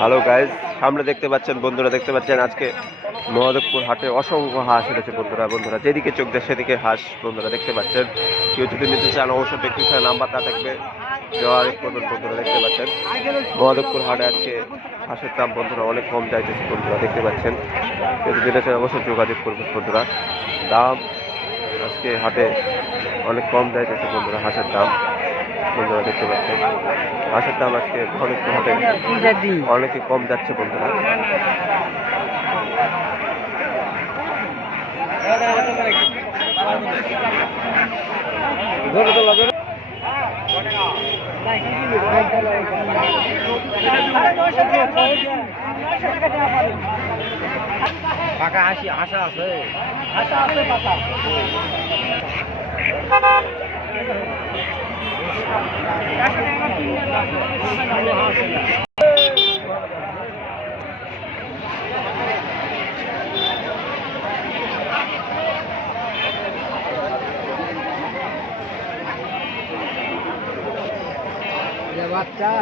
Hello guys, সামনে দেখতে পাচ্ছেন বন্ধুরা, দেখতে পাচ্ছেন আজকে মহাদেবপুর হাটে অসংখ্য হাঁস এসেছে বন্ধুরা যেদিকে চোখ দেয় সেদিকে হাঁস বন্ধুরা দেখতে পাচ্ছেন। কেউ যদি নিতে চান অবশ্যই ডেসক্রিপশনে নাম্বারটা থাকবে, যোগাযোগ করবেন বন্ধুরা। দেখতে পাচ্ছেন মহাদেবপুর হাটে আজকে হাঁসের দাম বন্ধুরা অনেক কম যাইতেছে বন্ধুরা দেখতে পাচ্ছেন। কেউ যদি নিতে চান অবশ্যই যোগাযোগ করবেন বন্ধুরা। দাম আজকে হাটে অনেক কম যাইতেছে বন্ধুরা, হাঁসের দাম বন্ধুরা দেখতে পাচ্ছেন। হাঁসের দাম আজকে মহাদেবপুর হাটে অনেকে কম যাচ্ছে বন্ধুরা। পাকা হাসি আশা আছে, আশা আছে পাকা। বাচ্চা